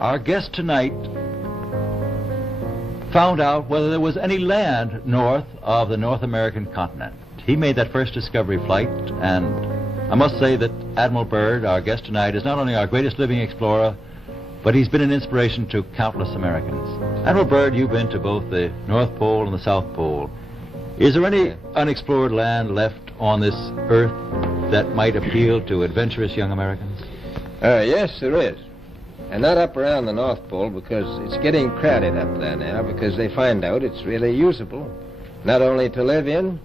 Our guest tonight found out whether there was any land north of the North American continent. He made that first discovery flight, and I must say that Admiral Byrd, our guest tonight, is not only our greatest living explorer, but he's been an inspiration to countless Americans. Admiral Byrd, you've been to both the North Pole and the South Pole. Is there any unexplored land left on this earth that might appeal to adventurous young Americans? Yes, there is. And not up around the North Pole, because it's getting crowded up there now, because they find out it's really usable, not only to live in,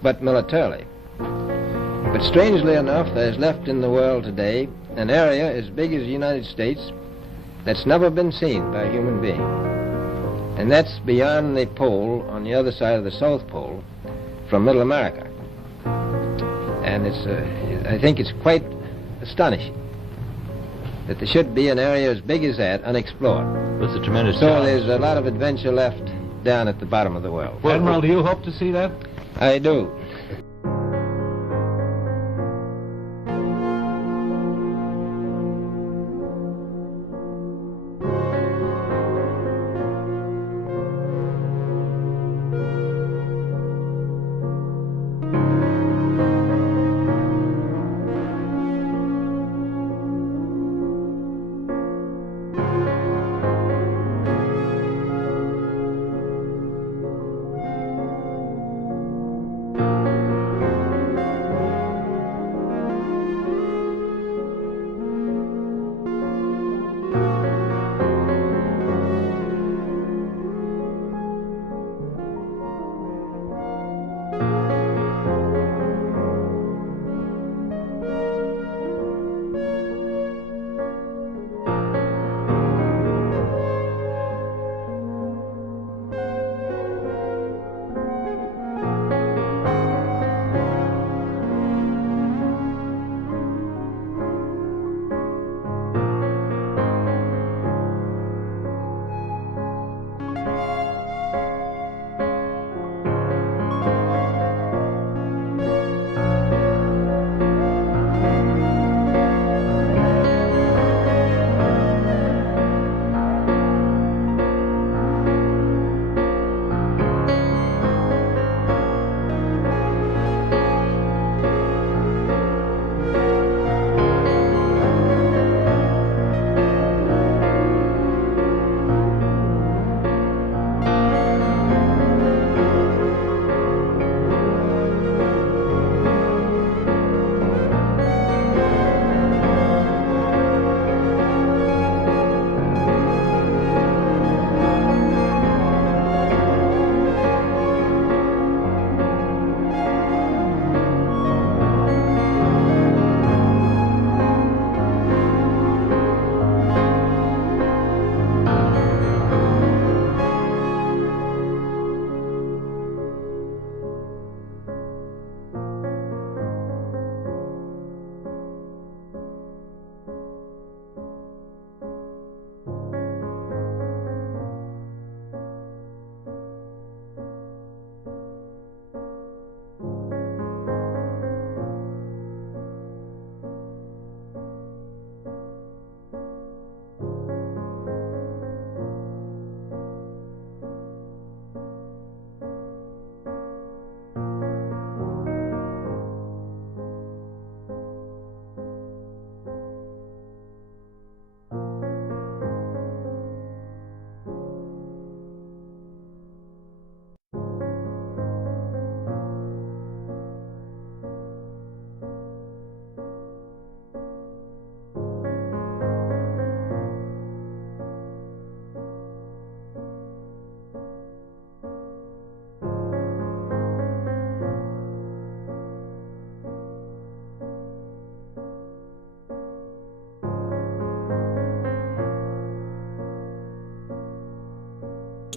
but militarily. But strangely enough, there's left in the world today an area as big as the United States that's never been seen by a human being. And that's beyond the pole, on the other side of the South Pole, from Middle America. And I think it's quite astonishing that there should be an area as big as that unexplored. It's a tremendous So challenge. there's a lot of adventure left down at the bottom of the world. Well, Admiral, do you hope to see that? I do.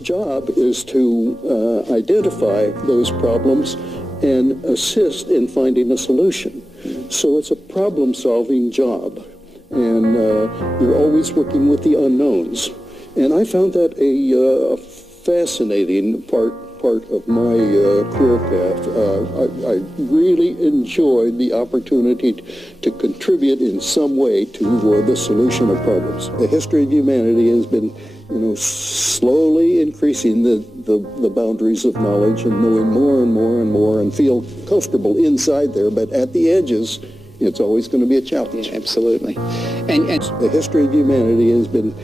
job is to identify those problems and assist in finding a solution. So it's a problem-solving job, and you're always working with the unknowns. And I found that a fascinating part part of my career path. I really enjoyed the opportunity to contribute in some way to the solution of problems. The history of humanity has been, slowly increasing the boundaries of knowledge and knowing more and more and more and feel comfortable inside there, but at the edges, it's always going to be a challenge. Yeah, absolutely. And the history of humanity has been,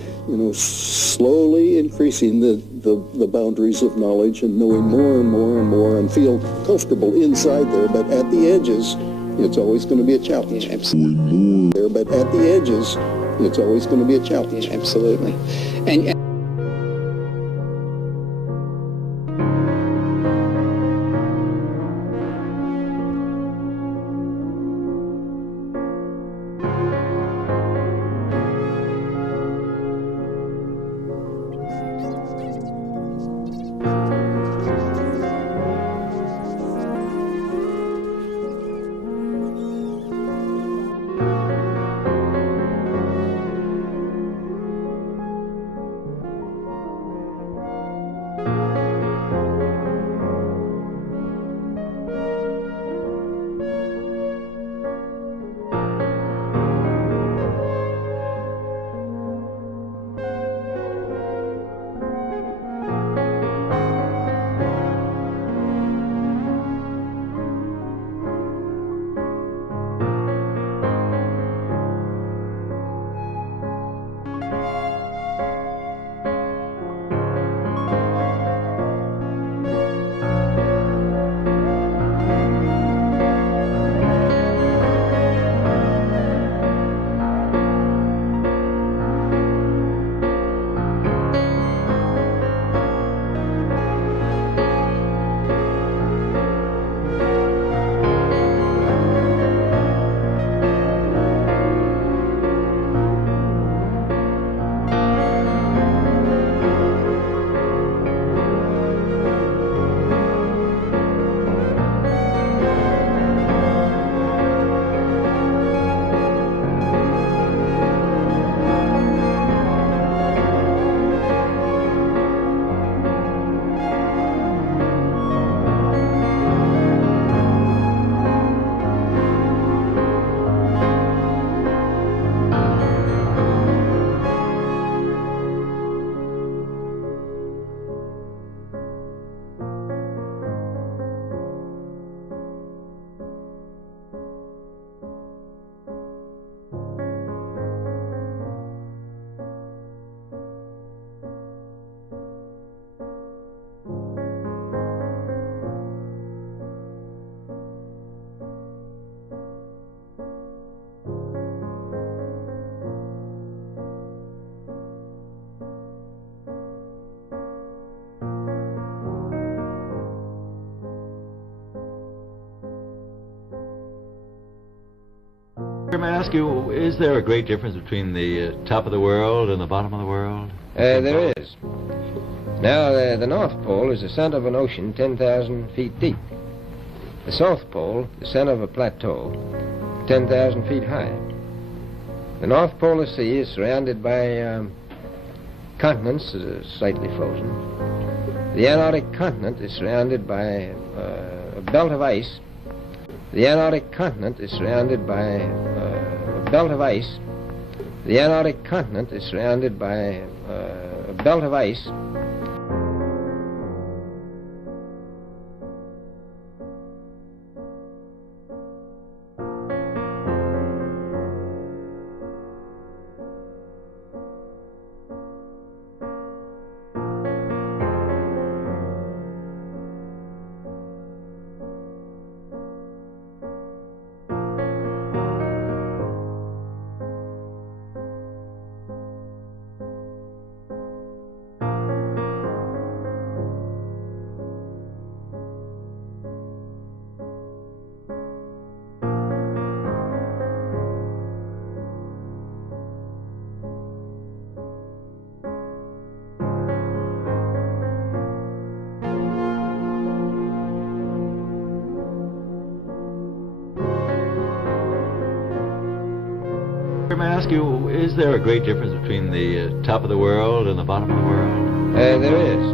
slowly increasing the boundaries of knowledge and knowing more and more and more and feel comfortable inside there, but at the edges, it's always going to be a challenge. yeah, absolutely. There, but at the edges, it's always going to be a challenge. Yeah, absolutely. And May I ask you, is there a great difference between the top of the world and the bottom of the world? There is. Now, the North Pole is the center of an ocean 10,000 feet deep. The South Pole, the center of a plateau 10,000 feet high. The North Polar Sea is surrounded by continents that are slightly frozen. The Antarctic continent is surrounded by a belt of ice. The Antarctic continent is surrounded by a belt of ice. The Antarctic continent is surrounded by a belt of ice. May I ask you, is there a great difference between the top of the world and the bottom of the world? There is.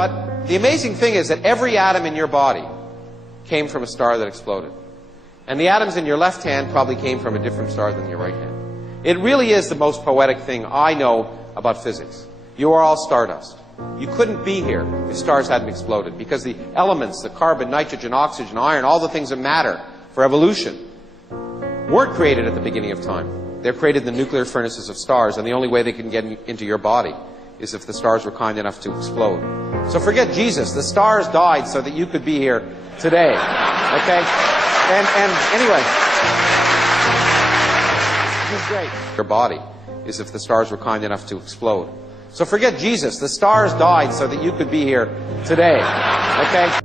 But the amazing thing is that every atom in your body came from a star that exploded. And the atoms in your left hand probably came from a different star than your right hand. It really is the most poetic thing I know about physics. You are all stardust. You couldn't be here if stars hadn't exploded, because the elements, the carbon, nitrogen, oxygen, iron, all the things that matter for evolution, weren't created at the beginning of time. They're created in the nuclear furnaces of stars, and the only way they can get into your body is if the stars were kind enough to explode. So forget Jesus. The stars died so that you could be here today. Okay? And anyway, this is great. Your body is if the stars were kind enough to explode. So forget Jesus. The stars died so that you could be here today. Okay?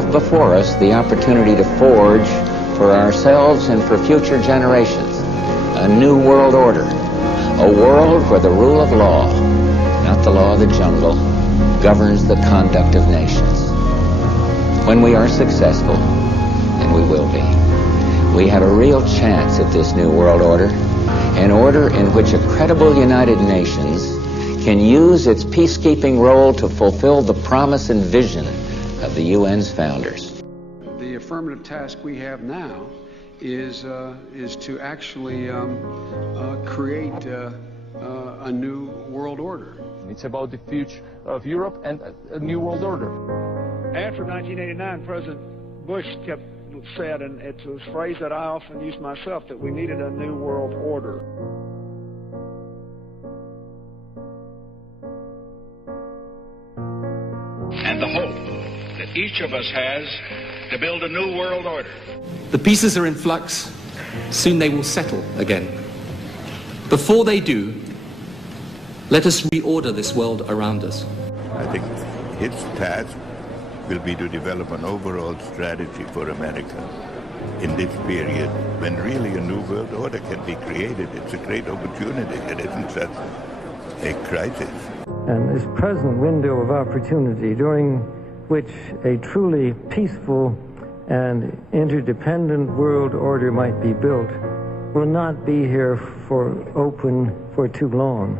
have before us the opportunity to forge for ourselves and for future generations a new world order, a world where the rule of law, not the law of the jungle, governs the conduct of nations. When we are successful, and we will be, we have a real chance at this new world order, an order in which a credible United Nations can use its peacekeeping role to fulfill the promise and vision of the UN's founders. The affirmative task we have now is to actually create a new world order. It's about the future of Europe and a new world order. After 1989, President Bush said, and it's a phrase that I often use myself, that we needed a new world order. And the hope that each of us has to build a new world order. The pieces are in flux. Soon they will settle again. Before they do, let us reorder this world around us. I think his task will be to develop an overall strategy for America in this period when really a new world order can be created. It's a great opportunity. It isn't such a crisis. And this present window of opportunity during which a truly peaceful and interdependent world order might be built will not be here for too long.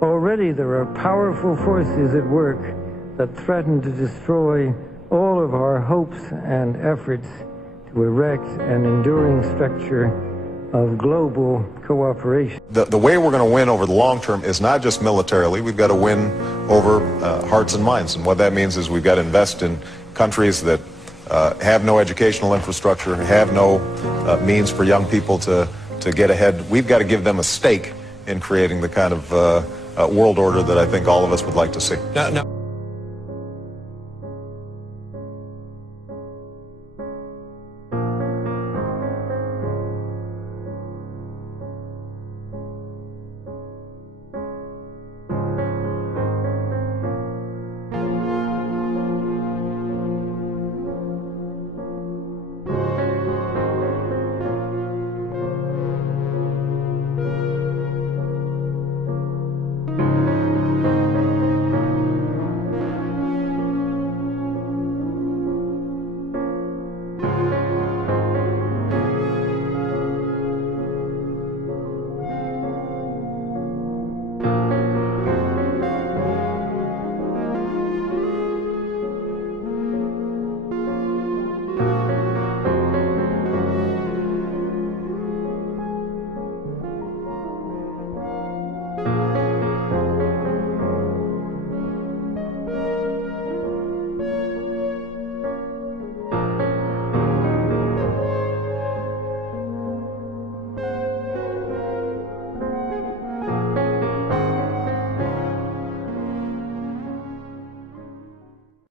Already there are powerful forces at work that threaten to destroy all of our hopes and efforts to erect an enduring structure of global cooperation. The way we're going to win over the long term is not just militarily. We've got to win over hearts and minds. And what that means is we've got to invest in countries that have no educational infrastructure, have no means for young people to get ahead. We've got to give them a stake in creating the kind of world order that I think all of us would like to see. No.